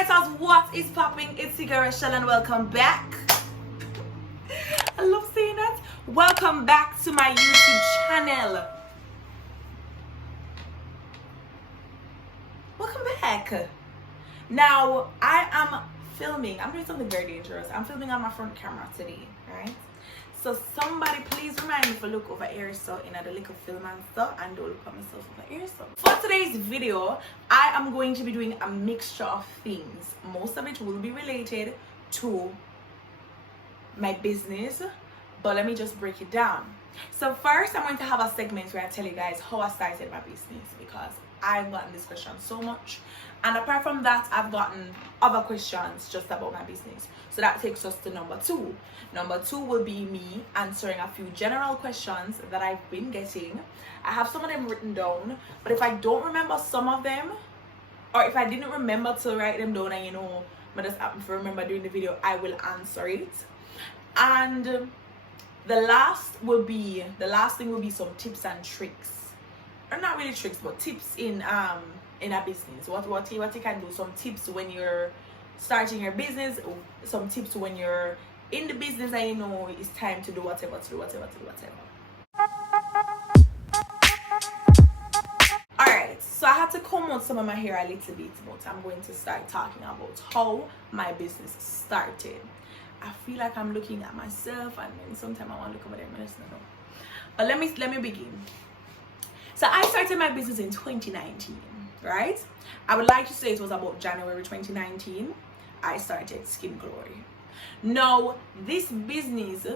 navigators, what is popping? It's your girl Rochelle and welcome back. I love saying that. Welcome back to my YouTube channel. Welcome back. Now I am filming. I'm doing something very dangerous. I'm filming on my front camera today, right? So somebody please remind me to look over here so in the little film and stuff, and don't look at myself over here. So for today's video, I am going to be doing a mixture of things. Most of it will be related to my business, but let me just break it down. So first, I'm going to have a segment where I tell you guys how I started my business, because I've gotten this question so much, and apart from that, I've gotten other questions just about my business. So that takes us to number two. Number two will be me answering a few general questions that I've been getting. I have some of them written down, but if I don't remember some of them, or if I didn't remember to write them down and I just happen to remember during the video, I will answer it. And the last thing will be some tips and tricks, or not really tricks, but tips in a business. What you can do, some tips when you're starting your business, some tips when you're in the business and it's time to do whatever. Alright, so I had to comb out some of my hair a little bit, but I'm going to start talking about how my business started. I feel like I'm looking at myself, and then sometimes I want to look over there. But let me begin. So I started my business in 2019, right? I would like to say it was about January 2019. I started Skin Glory. Now, this business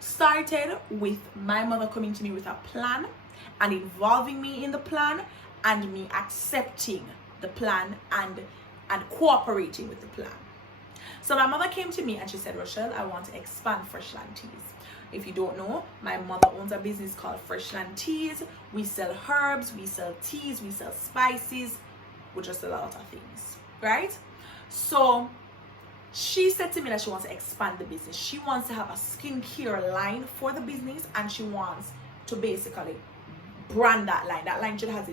started with my mother coming to me with a plan and involving me in the plan, and me accepting the plan and cooperating with the plan. So my mother came to me and she said, Rochelle, I want to expand Freshland Teas. If you don't know, my mother owns a business called Freshland Teas. We sell herbs, we sell teas, we sell spices, we just sell a lot of things, right? So she said to me that she wants to expand the business. She wants to have a skincare line for the business, and she wants to basically brand that line. That line should have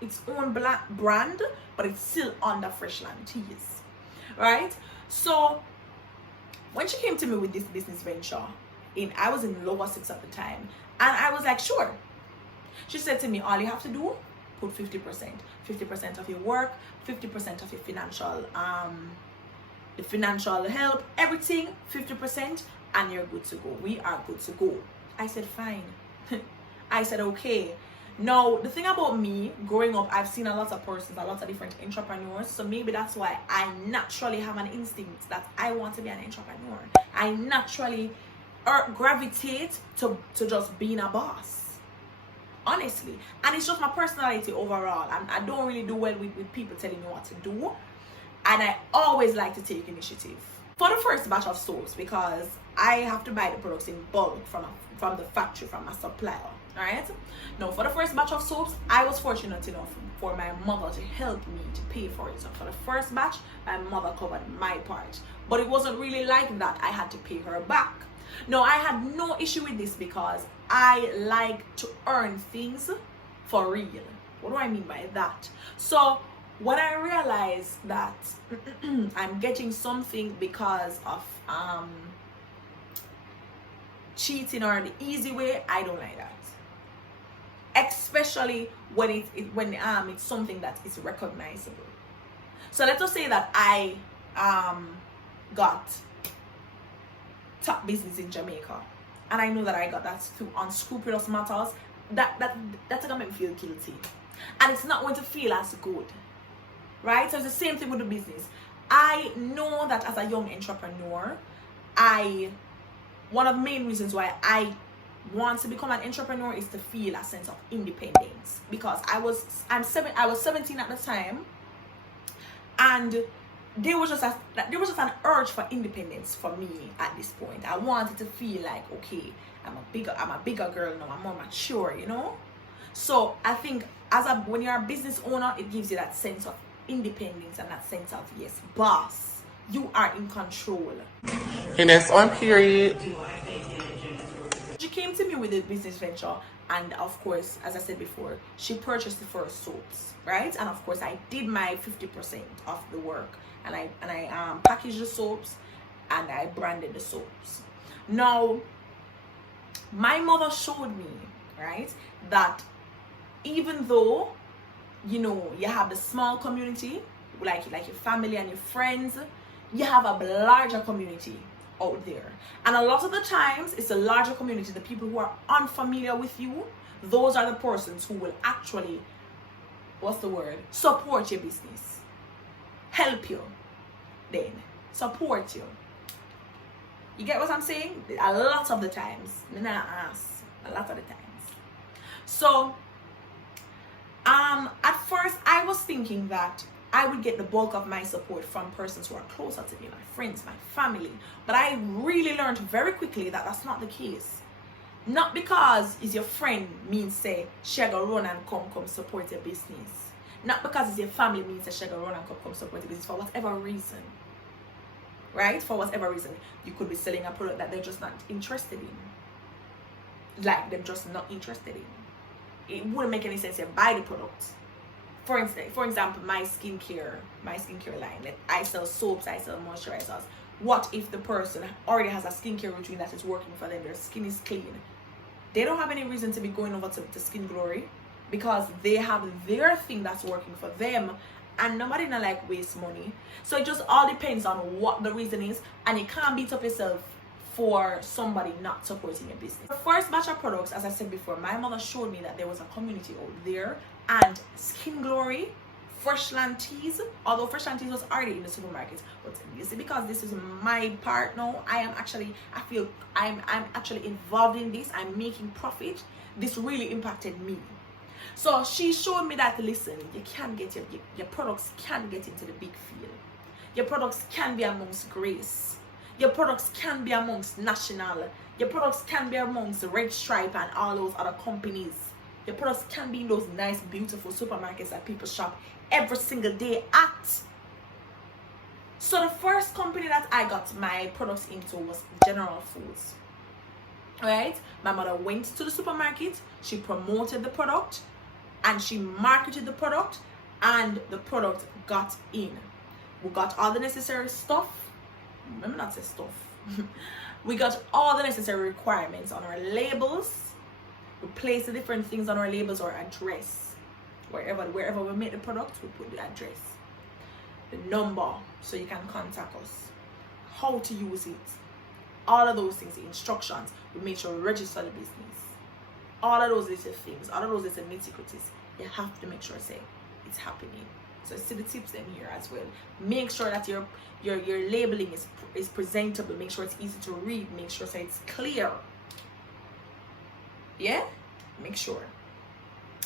its own brand, but it's still under Freshland Teas, right? So when she came to me with this business venture, I was in lower six at the time, and I was like, sure. She said to me, all you have to do, put 50% of your work, 50% of your financial help, everything, 50%, and you're good to go. We are good to go. I said, fine. I said, okay. Now, the thing about me, growing up, I've seen a lot of persons, a lot of different entrepreneurs, so maybe that's why I naturally have an instinct that I want to be an entrepreneur. I naturally gravitate to just being a boss, honestly. And it's just my personality overall. I don't really do well with people telling me what to do, and I always like to take initiative. For the first batch of soaps, because I have to buy the products in bulk from the factory, from my supplier. Alright, now for the first batch of soaps, I was fortunate enough for my mother to help me to pay for it. So for the first batch, my mother covered my part, but it wasn't really like that. I had to pay her back. Now, I had no issue with this because I like to earn things for real. What do I mean by that? So when I realized that I'm getting something because of cheating or the easy way, I don't like that. Especially when it's something that is recognizable. So let us say that I got top business in Jamaica, and I know that I got that through unscrupulous matters. That's gonna make me feel guilty, and it's not going to feel as good, right? So it's the same thing with the business. I know that as a young entrepreneur, one of the main reasons why I want to become an entrepreneur is to feel a sense of independence, because I was 17 at the time, and there was just an urge for independence for me at this point. I wanted to feel like, okay, I'm a bigger girl now, I'm more mature, So I think when you're a business owner, it gives you that sense of independence and that sense of, yes, boss, you are in control. Ines on period. She came to me with a business venture, and of course, as I said before, she purchased the first soaps, right? And of course, I did my 50% of the work, and I packaged the soaps, and I branded the soaps. Now, my mother showed me, right, that even though, you know, you have the small community, like your family and your friends, you have a larger community out there. And a lot of the times, it's a larger community, the people who are unfamiliar with you, those are the persons who will actually, support your business, help you, then support you. You get what I'm saying? A lot of the times, a lot of the times. So, at first I was thinking that I would get the bulk of my support from persons who are closer to me, my friends, my family. But I really learned very quickly that that's not the case. Not because it's your friend means say she go run and come support your business. Not because it's your family means that she go run and come support your business for whatever reason. Right? For whatever reason. You could be selling a product that they're just not interested in. Like they're just not interested in. It wouldn't make any sense to buy the product. For example, my skincare line. Like I sell soaps, I sell moisturizers. What if the person already has a skincare routine that is working for them? Their skin is clean. They don't have any reason to be going over to Skin Glory because they have their thing that's working for them, and nobody not like waste money. So it just all depends on what the reason is, and you can't beat up yourself for somebody not supporting your business. The first batch of products, as I said before, my mother showed me that there was a community out there, and Skin Glory, Freshland Teas, although Freshland Teas was already in the supermarket, but you see, because this is my part now, I feel I'm actually involved in this, I'm making profit. This really impacted me. So she showed me that, listen, you can get your products can get into the big field. Your products can be amongst Grace. Your products can be amongst National. Your products can be amongst Red Stripe and all those other companies. Your products can be in those nice, beautiful supermarkets that people shop every single day at. So the first company that I got my products into was General Foods. Alright? My mother went to the supermarket, she promoted the product, and she marketed the product, and the product got in. We got all the necessary stuff. Let me not say stuff. We got all the necessary requirements on our labels. We place the different things on our labels or address. Wherever we make the product, we put the address. The number, so you can contact us. How to use it. All of those things, the instructions. We make sure we register the business. All of those little things, all of those little nitty-gritties, you have to make sure it's happening. So see the tips in here as well. Make sure that your labeling is presentable. Make sure it's easy to read. Make sure it's clear. Yeah? Make sure.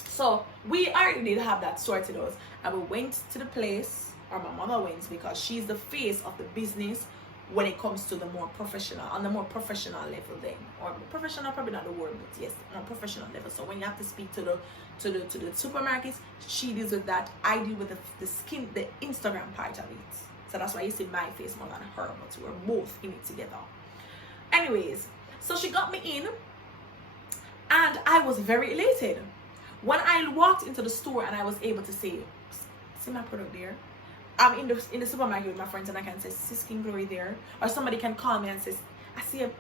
So we already did have that sorted out, and we went to the place, or my mother went, because she's the face of the business when it comes to the more professional, on the more professional level then. Or professional, probably not the word, but yes, on a professional level. So when you have to speak to the supermarkets, she deals with that. I deal with the Instagram part of it. So that's why you see my face more than her, but we're both in it together. Anyways, so she got me in, and I was very elated. When I walked into the store and I was able to say, see my product there? I'm in the supermarket with my friends, and I can say, see Skin Glory there? Or somebody can call me and say, I see you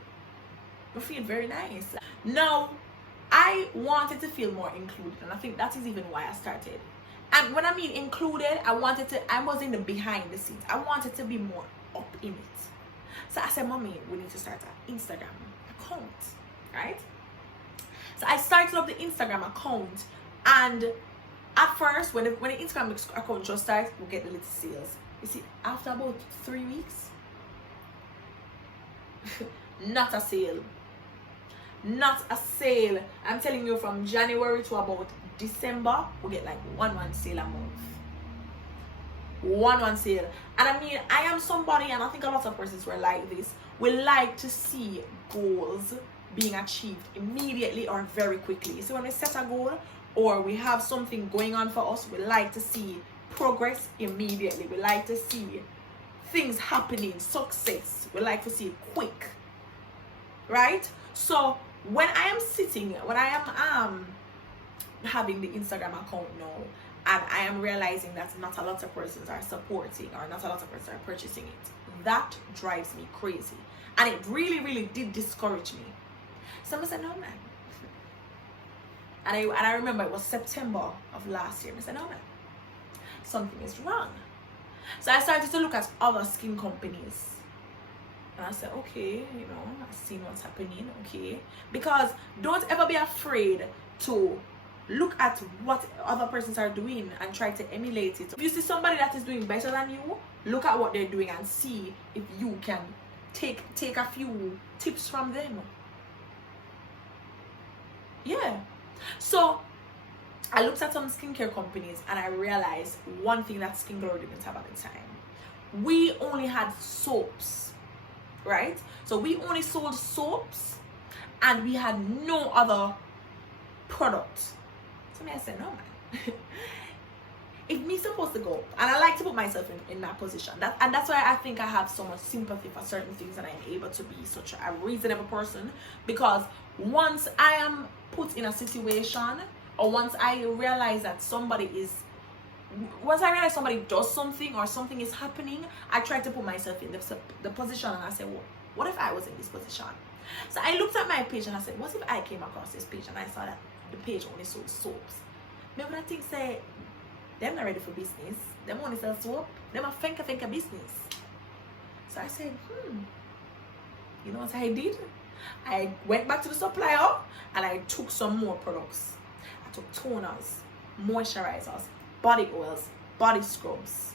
feel very nice. Now, I wanted to feel more included, and I think that is even why I started. And when I mean included, I was in the behind the scenes. I wanted to be more up in it. So I said, Mommy, we need to start an Instagram account, right? So I started up the Instagram account, and at first, when the Instagram account just starts, we'll get the little sales. You see, after about 3 weeks, not a sale. Not a sale. I'm telling you, from January to about December, we get like one sale a month. One sale. And I mean, I am somebody, and I think a lot of persons were like this, we like to see goals being achieved immediately or very quickly. So when we set a goal, or we have something going on for us, we like to see progress immediately. We like to see things happening, success. We like to see it quick, right? So when I am having the Instagram account now, and I am realizing that not a lot of persons are supporting, or not a lot of persons are purchasing it, that drives me crazy, and it really, really did discourage me. Someone said, no man. And I remember it was September of last year. I said, no man, something is wrong. So I started to look at other skin companies. And I said, okay, I've seen what's happening, okay. Because don't ever be afraid to look at what other persons are doing and try to emulate it. If you see somebody that is doing better than you, look at what they're doing and see if you can take a few tips from them. Yeah. So I looked at some skincare companies and I realized one thing that Skin Glory didn't have at the time. We only had soaps, right? So we only sold soaps and we had no other product. So I said, no man. If me supposed to go, and I like to put myself in that position, and that's why I think I have so much sympathy for certain things and I'm able to be such a reasonable person, because once I am put in a situation, or once I realize somebody does something or something is happening, I try to put myself in the position and I say, well, what if I was in this position? So I looked at my page and I said, what if I came across this page and I saw that the page only sold soaps? Maybe I think say, them not ready for business. Them only sell soap. Them a think a business. So I said, you know what I did? I went back to the supplier and I took some more products. I took toners, moisturizers, body oils, body scrubs,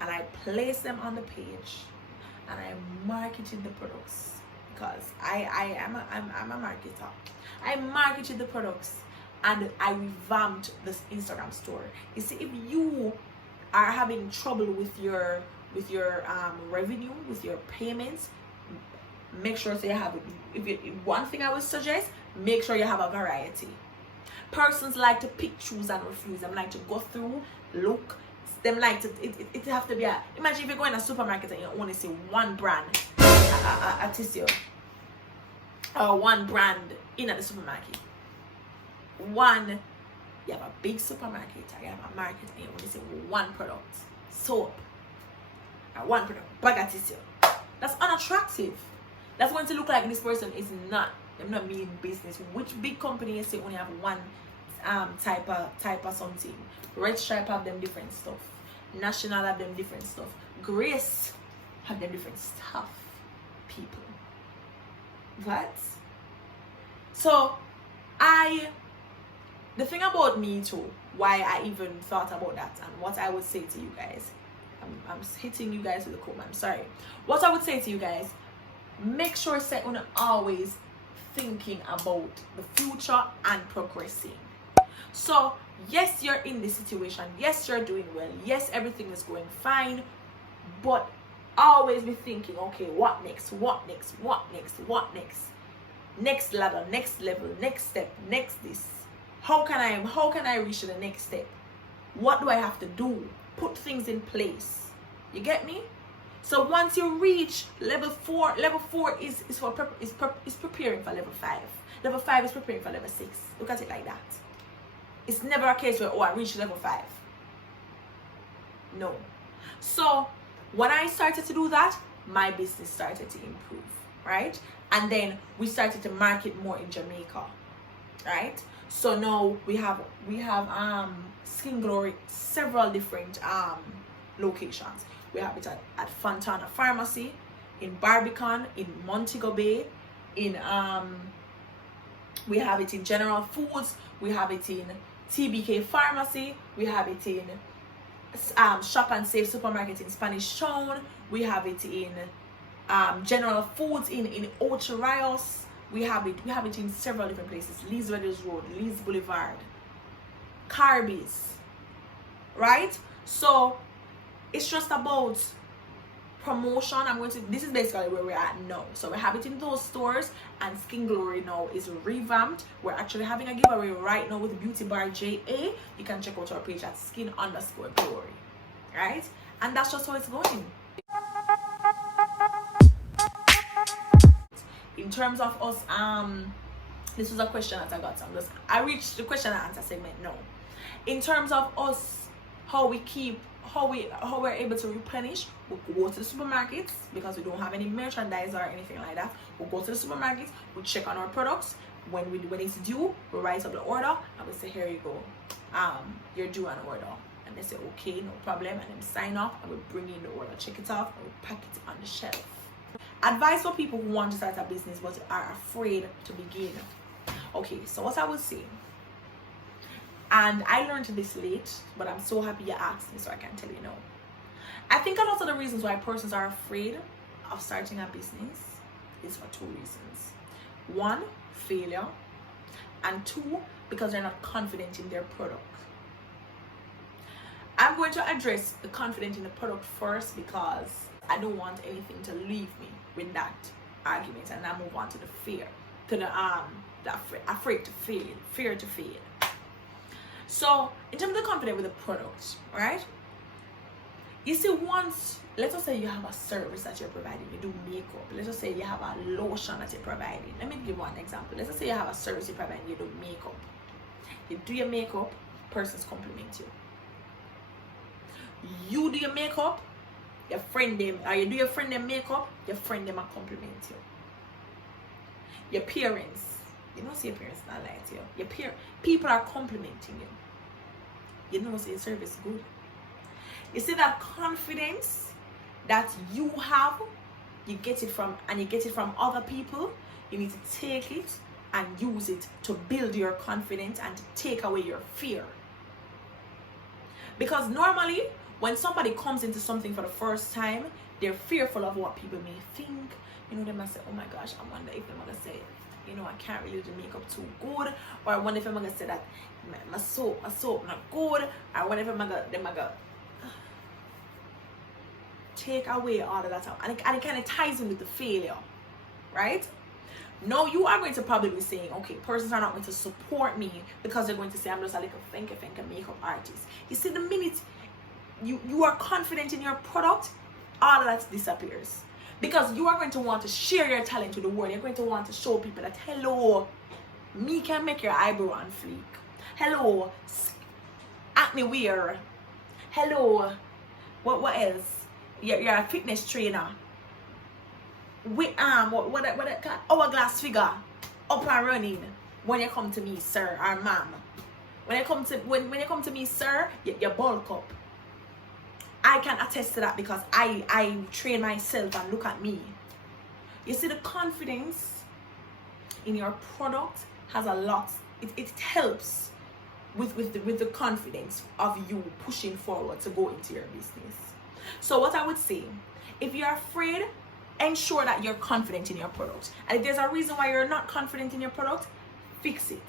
and I placed them on the page and I marketed the products, because I'm a marketer. I marketed the products and I revamped this Instagram store. You see, if you are having trouble with your revenue, with your payments, make sure you have one thing I would suggest, make sure you have a variety. Persons like to pick, choose and refuse. Them like to go through, look. Them like to it have to be imagine if you go in a supermarket and you only see one brand a tissue, or one brand in at the supermarket. You have a big supermarket, you have a market, and you only see one product, soap, and one product, bag of tissue. That's unattractive. That's going to look like this person is not meaning business. Which big company you say only have one type of something? Red Stripe have them different stuff. National have them different stuff. Grace have them different stuff. People. What? So the thing about me too, why I even thought about that and what I would say to you guys, I'm hitting you guys with a comb, I'm sorry. What I would say to you guys, make sure that you're always thinking about the future and progressing. So yes, you're in this situation, yes, you're doing well, yes, everything is going fine, but always be thinking, okay, what next, what next, what next, what next? Next ladder, next level, next step, next this. How can I reach to the next step? What do I have to do? Put things in place. You get me? So once you reach level 4 is preparing for level 5. Level 5 is preparing for level 6. Look at it like that. It's never a case where, I reached level 5. No. So when I started to do that, my business started to improve, right? And then we started to market more in Jamaica, right? So now we have Skin Glory several different locations. We have it at Fontana Pharmacy, in Barbican, in Montego Bay, we have it in General Foods, we have it in TBK Pharmacy, we have it in Shop and Save Supermarket in Spanish Town, we have it in General Foods in Ocho Rios. We have it in several different places. Leeds Weathers Road, Leeds Boulevard, Carbies, right? So it's just about promotion. This is basically where we're at now. So we have it in those stores, and Skin Glory now is revamped. We're actually having a giveaway right now with Beauty Bar JA. You can check out our page at skin_glory, right? And that's just how it's going. In terms of us, this was a question that I got, so I reached the question and answer segment. No, in terms of us, how we're able to replenish, we go to the supermarkets because we don't have any merchandise or anything like that. We'll go to the supermarkets, we check on our products. When it's due, we write up the order and we say, here you go, you're due an order. And they say, okay, no problem, and then sign off, and we bring in the order, check it off, and we pack it on the shelf. Advice for people who want to start a business but are afraid to begin. Okay, so what I would say, and I learned this late, but I'm so happy you asked me so I can tell you now. I think a lot of the reasons why persons are afraid of starting a business is for two reasons. One, failure, and two, because they're not confident in their product. I'm going to address the confidence in the product first because I don't want anything to leave me with that argument, and I move on to the fear, to the afraid to fail, fear to fail. So in terms of the confidence with the product, right? You see, once, let's just say you have a service that you're providing, you do makeup. Let's just say you have a lotion that you're providing. Let me give one example. Let's just say you have a service you're providing, you do makeup. You do your makeup, persons compliment you. You do your makeup, your friend them, or you do your friend them makeup, your friend them a compliment you. Your parents, you don't see your parents not like you. People are complimenting you. You know, say your service is good. You see that confidence that you have, you get it from other people. You need to take it and use it to build your confidence and to take away your fear. Because normally, when somebody comes into something for the first time, they're fearful of what people may think. You know, they might say, oh my gosh, I wonder if they're going to say, you know, I can't really do makeup too good. Or I wonder if I'm going to say that my soap not good. Or I wonder if I'm going to take away all of that. And it kind of ties in with the failure, right? No, you are going to probably be saying, okay, persons are not going to support me because they're going to say I'm just a little thinker makeup artist. You see, the minute you are confident in your product, all of that disappears. Because you are going to want to share your talent to the world. You're going to want to show people that, hello, me can make your eyebrow on fleek. Hello, acne wear. Hello, what else? You're a fitness trainer. With what hourglass figure, up and running. When you come to me, sir or ma'am. When you come to me, sir, you bulk up. I can attest to that because I train myself and look at me. You see, the confidence in your product has a lot. It helps with the confidence of you pushing forward to go into your business. So what I would say, if you're afraid, ensure that you're confident in your product. And if there's a reason why you're not confident in your product, fix it.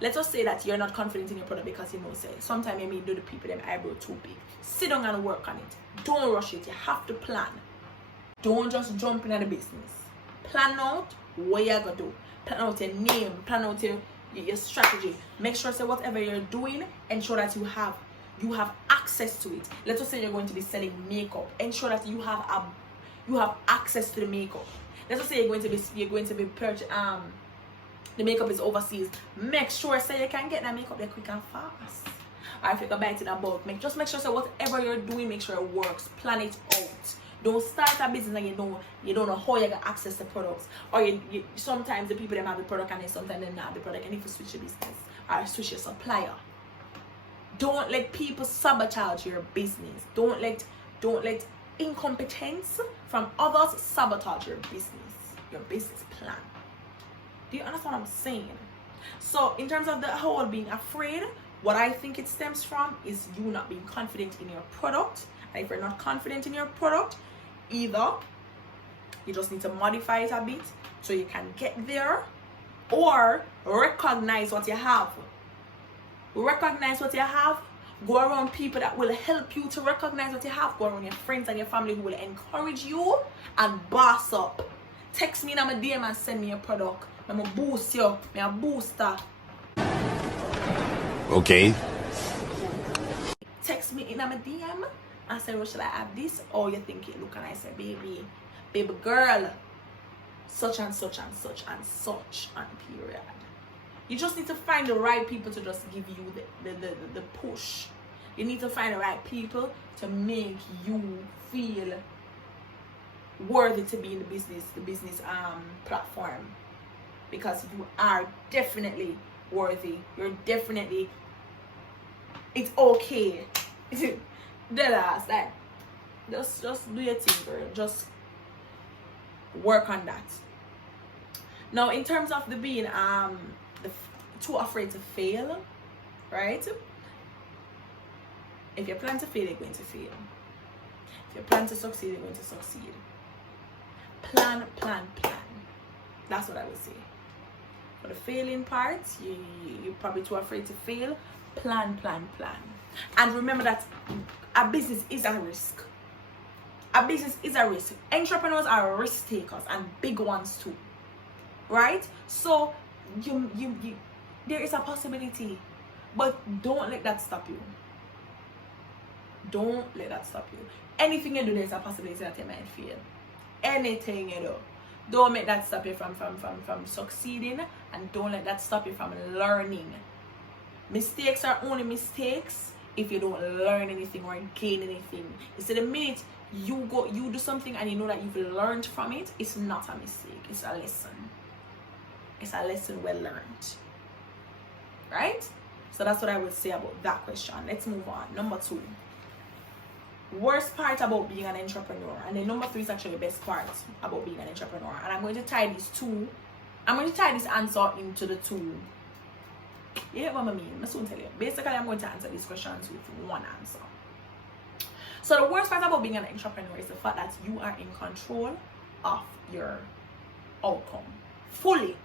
Let's just say that you're not confident in your product because you know, say, sometimes you may do the people them eyebrow too big. Sit down and work on it. Don't rush it. You have to plan. Don't just jump into the business. Plan out what you're going to do. Plan out your name. Plan out your strategy. Make sure that whatever you're doing, ensure that you have access to it. Let's just say you're going to be selling makeup. Ensure that you have access to the makeup. Let's just say you're going to be the makeup is overseas. Make sure so you can get that makeup there quick and fast. Or if you can buy it in a bulk, just make sure so whatever you're doing, make sure it works. Plan it out. Don't start a business and you don't know how you get access to products. Or you sometimes the people that have the product and sometimes they not have the product, and if you switch your business or switch your supplier. Don't let people sabotage your business. Don't let incompetence from others sabotage your business plan. Do you understand what I'm saying? So in terms of the whole being afraid, what I think it stems from is you not being confident in your product. And if you're not confident in your product, either you just need to modify it a bit so you can get there, or recognize what you have. Recognize what you have. Go around people that will help you to recognize what you have. Go around your friends and your family who will encourage you and boss up. Text me in my DM and send me a product. I'm going to boost you. I'm a booster. Okay. Text me in my DM and say, Rochelle, I have this. Or you think it look, and I say, baby girl, such and such and such and such and period. You just need to find the right people to just give you the push. You need to find the right people to make you feel worthy to be in the business platform, because you are definitely worthy. You're definitely, it's okay. Dead ass, like just do your thing, girl. Just work on that. Now, in terms of the being too afraid to fail, right? If you plan to fail, you're going to fail. If you plan to succeed, you're going to succeed. Plan. That's what I would say. For the failing part, you're probably too afraid to fail. Plan. And remember that a business is a risk. A business is a risk. Entrepreneurs are risk takers, and big ones too. Right? So you there is a possibility, but don't let that stop you. Don't let that stop you. Anything you do, there's a possibility that you might fail. Anything you do, don't make that stop you from succeeding, and don't let that stop you from learning. Mistakes are only mistakes if you don't learn anything or gain anything. You see, the minute you do something and you know that you've learned from it, it's not a mistake, it's a lesson. It's a lesson well learned. Right? So that's what I would say about that question. Let's move on. Number 2. Worst part about being an entrepreneur. And then number 3 is actually the best part about being an entrepreneur. And I'm going to tie this answer into the 2. You get what I mean? I soon tell you. Basically, I'm going to answer these questions with one answer. So the worst part about being an entrepreneur is the fact that you are in control of your outcome fully.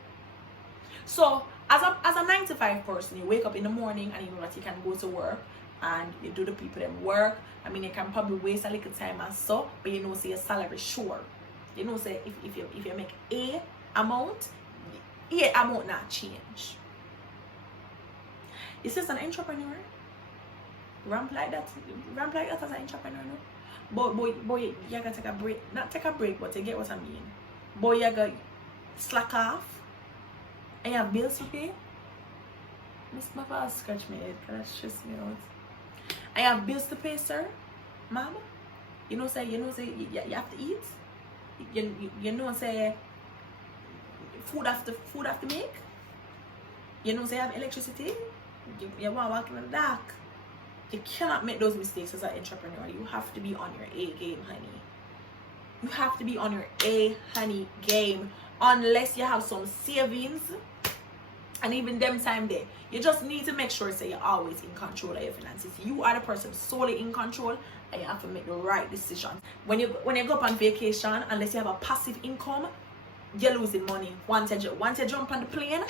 So as a 9 to 5 person, you wake up in the morning and you know that you can go to work and you do the people them work. I mean, you can probably waste a little time and so, but you know, say your salary sure. You know, say if you make A amount not change. You see, as an entrepreneur, ramp like that as an entrepreneur, no? Boy, you gotta take a break. Not take a break, but you get what I mean. Boy, you gotta slack off. And you have bills to pay. Miss my father scratch me head, because that stress me out. And you have bills to pay, sir, mama. You know, say you have to eat. You know, say food have to make. You know, say you have electricity. You want to walk in the dark. You cannot make those mistakes as an entrepreneur. You have to be on your A game, honey. You have to be on your A, honey, game. Unless you have some savings, and even them time there, you just need to make sure you're always in control of your finances. You are the person solely in control, and you have to make the right decisions. When you go up on vacation, unless you have a passive income, you're losing money. Once you jump on the plane,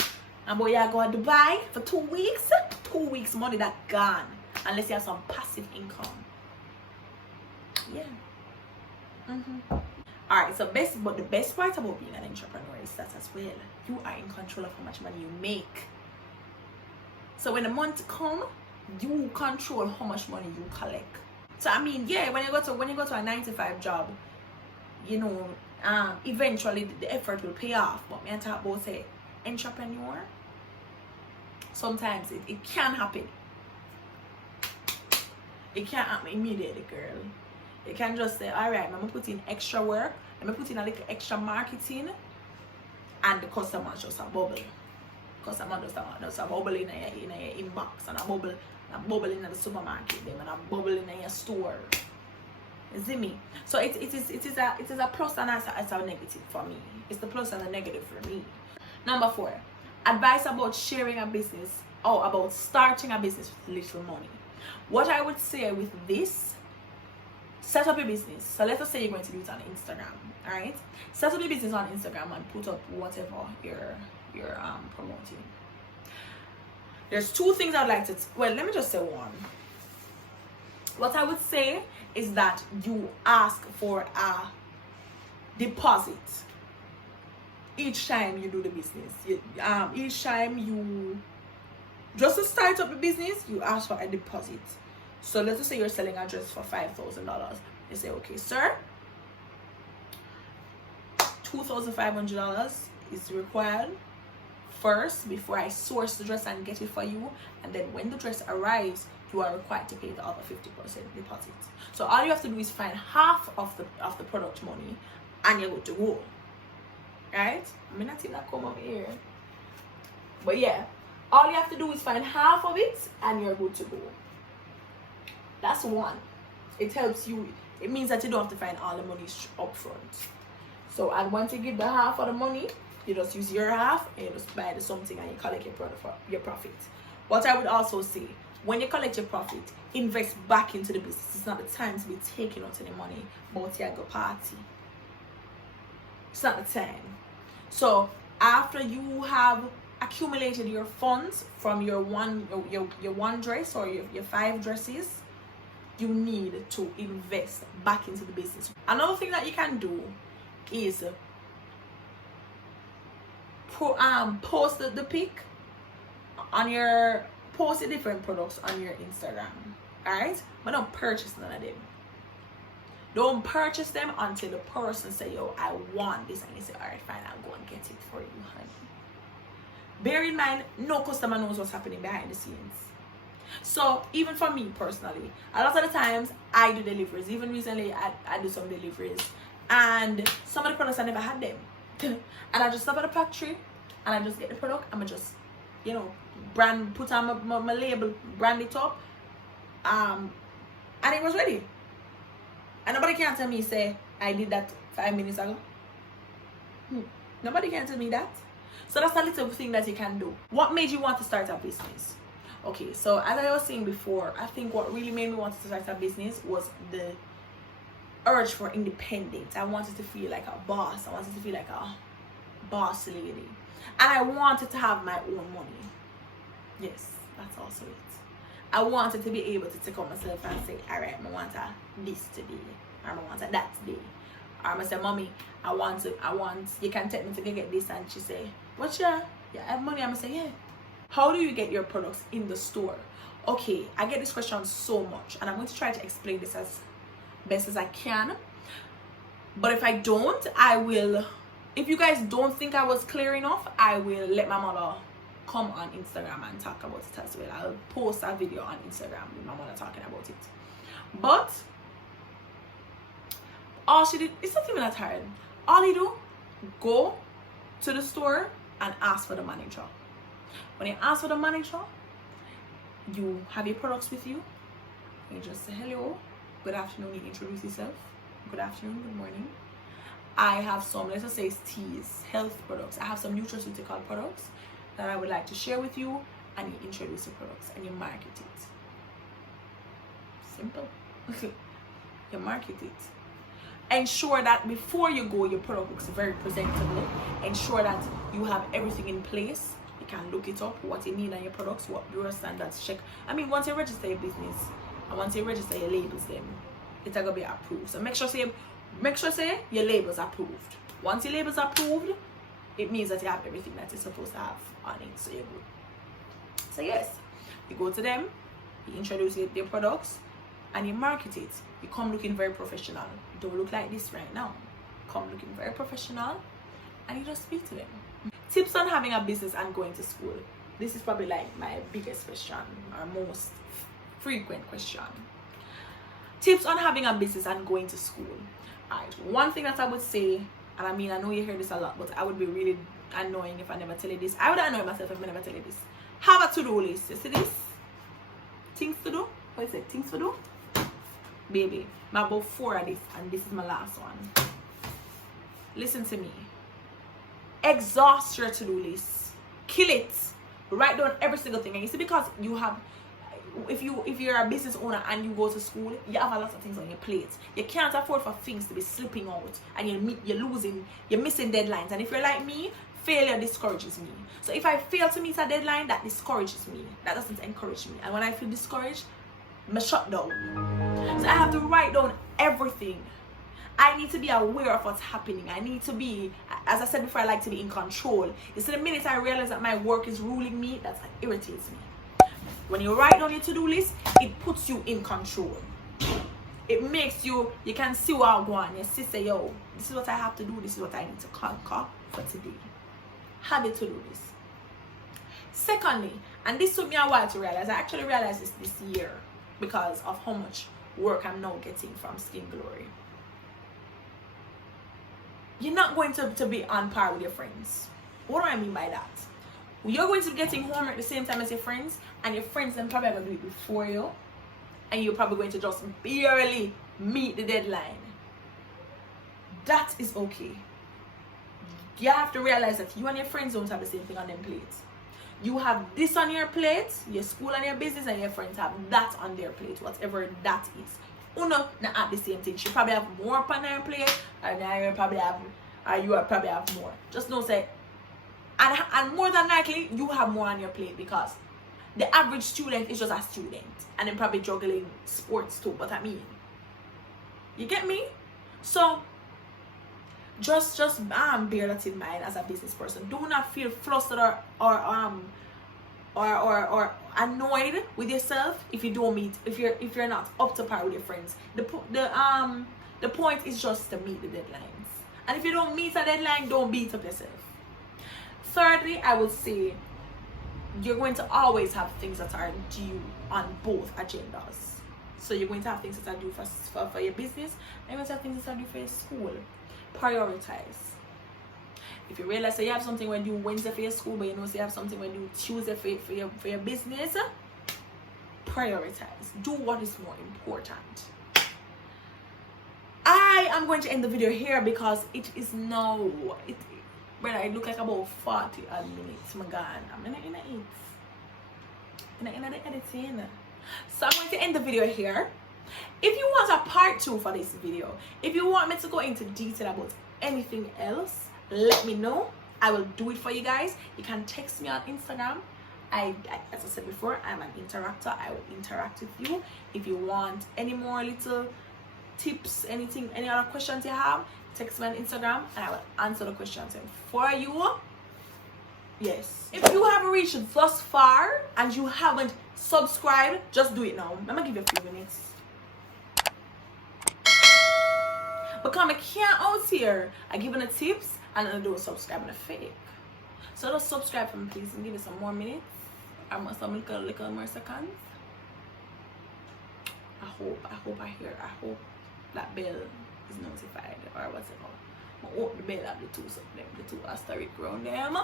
and boy, you go to Dubai for 2 weeks. 2 weeks money that gone, unless you have some passive income. Yeah. Alright, so the best part about being an entrepreneur is that as well, you are in control of how much money you make. So when the month come, you control how much money you collect. So I mean, yeah, when you go to a 9 to 5 job, you know, eventually the effort will pay off. But me and talk about say entrepreneur, sometimes it can happen. It can't happen immediately, girl. You can just say, alright, I'm gonna put in extra work, I'm gonna put in a little extra marketing, and the customers just a bubble. Customer just a bubble in your inbox, and a bubble in the supermarket, and a bubble in your store. You see me? So it is a plus and it's a negative for me. It's the plus and the negative for me. Number 4, advice about sharing a business or about starting a business with little money. What I would say with this, set up your business. So let's just say you're going to do it on Instagram, all right? Set up your business on Instagram and put up whatever you're promoting. There's 2 things I'd like to, well, let me just say one. What I would say is that you ask for a deposit each time you do the business. Each time you, just to start up the business, you ask for a deposit. So let's just say you're selling a dress for $5,000. You say, okay, sir, $2,500 is required first before I source the dress and get it for you, and then when the dress arrives, you are required to pay the other 50% deposit. So all you have to do is find half of the product money, and you're good to go. Right? I mean, not even that come over here, but yeah, all you have to do is find half of it, and you're good to go. That's one. It helps you. It means that you don't have to find all the money up front. So, and once you give the half of the money, you just use your half and you just buy the something and you collect your profit. What I would also say, when you collect your profit, invest back into the business. It's not the time to be taking out any money, but you go party. It's not the time. So after you have accumulated your funds from your one dress or your 5 dresses, you need to invest back into the business. Another thing that you can do is post the pic on your post the different products on your Instagram. Alright? But don't purchase none of them. Don't purchase them until the person say, yo, I want this, and you say, alright, fine, I'll go and get it for you, honey. Bear in mind, no customer knows what's happening behind the scenes. So even for me personally, a lot of the times I do deliveries. Even recently I do some deliveries, and some of the products I never had them. And I just stop at the factory and I just get the product. I'm just, put on my label, brand it up, and it was ready. And nobody can tell me, say, I did that 5 minutes ago. Nobody can tell me that. So that's a little thing that you can do. What made you want to start a business? Okay, so as I was saying before, I think what really made me want to start a business was the urge for independence. I wanted to feel like a boss. I wanted to feel like a boss lady. And I wanted to have my own money. Yes, that's also it. I wanted to be able to take on myself and say, alright, I want this today, or I want that today. Or I say, mommy, I want, you can take me to go get this, and she say, what I have money? I'm gonna say, yeah. How do you get your products in the store? Okay, I get this question so much, and I'm going to try to explain this as best as I can. But if I don't, I will, if you guys don't think I was clear enough, I will let my mother come on Instagram and talk about it as well. I'll post a video on Instagram with my mother talking about it. But all she did, it's not even that hard. All you do, go to the store and ask for the manager. When you ask for the manager, you have your products with you. You just say hello, good afternoon, you introduce yourself. Good afternoon, good morning. I have some, let's just say, teas, health products. I have some nutraceutical products that I would like to share with you, and you introduce the products and you market it. Simple. You market it. Ensure that before you go, your product looks very presentable. Ensure that you have everything in place. You can look it up, what you need on your products, what your standards check. I mean, once you register your business and once you register your labels, them, it's gonna be approved. So make sure say your labels approved. Once your labels approved, it means that you have everything that you're supposed to have on it, so you're good. So yes, you go to them, you introduce their products, and you market it. You come looking very professional. Don't look like this right now. Come looking very professional, and you just speak to them. Tips on having a business and going to school. This is probably like my biggest question, or most frequent question. Tips on having a business and going to school. Alright, one thing that I would say, and I mean, I know you hear this a lot, but I would be really annoying if I never tell you this. I would annoy myself if I never tell you this. Have a to-do list. You see this? Things to do? What is it? Things to do? Baby, I'm about 4 of this, and this is my last one. Listen to me. Exhaust your to-do list. Kill it. Write down every single thing. And you see, because you have, if you're a business owner and you go to school, you have a lot of things on your plate. You can't afford for things to be slipping out, and you're missing deadlines. And if you're like me, failure discourages me. So if I fail to meet a deadline, that discourages me. That doesn't encourage me. And when I feel discouraged, I shut down. So I have to write down everything. I need to be aware of what's happening. I need to be, as I said before, I like to be in control. You see, the minute I realize that my work is ruling me, that irritates me. When you write down your to-do list, it puts you in control. it makes you can see what I want. Your sister, yo, this is what I have to do, this is what I need to conquer for today. Habit to do this. Secondly, and this took me a while to realize, I actually realized this year because of how much work I'm now getting from Skin Glory. You're not going to be on par with your friends. What do I mean by that? You're going to be getting homework at the same time as your friends, and your friends then probably going to do it before you, and you're probably going to just barely meet the deadline. That is okay. You have to realize that you and your friends don't have the same thing on them plates. You have this on your plate, your school and your business, and your friends have that on their plate, whatever that is. Uno not at the same thing. She probably have more on her plate, and you probably have more. Just know say, and more than likely you have more on your plate because the average student is just a student, and then probably juggling sports too. But I mean, you get me? So just bear that in mind as a business person. Do not feel flustered or annoyed with yourself if you don't meet, if you're not up to par with your friends. The point is just to meet the deadlines, and if you don't meet a deadline, don't beat up yourself. Thirdly, I would say you're going to always have things that are due on both agendas. So you're going to have things that are due for your business, and you're going to have things that are due for your school. Prioritize. If you realize that you have something when you Wednesday for your school, but you know so you have something when you Tuesday for your business, prioritize. Do what is more important. I am going to end the video here because it is now but I look like about 40 odd minutes. My God, I'm in the editing. So I'm going to end the video here. If you want a part 2 for this video, if you want me to go into detail about anything else, let me know. I will do it for you guys. You can text me on Instagram. I as I said before, I'm an interactor. I will interact with you. If you want any more little tips, anything, any other questions you have, text me on Instagram and I will answer the questions for you. Yes. If you have reached thus far and you haven't subscribed, just do it now. I'm gonna give you a few minutes. Because I can't out here, I give you the tips and I do subscribe and a fake. So just subscribe for me, please, and give me some more minutes or some little more seconds. I hope that bell is notified or what's it called. I hope the bell have the two asterisk around them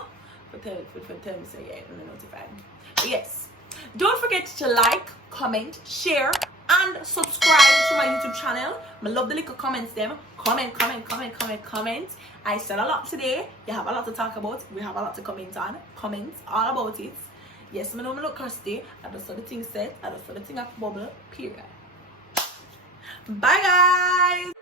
for tell me say yeah, I'm notified. But yes, don't forget to like, comment, share, and subscribe to my YouTube channel. I love the little comments them. Comment. I said a lot today. You have a lot to talk about. We have a lot to comment on. Comments all about it. Yes, I know I look crusty. I just saw the thing set. I just saw the thing up bubble. Period. Bye guys.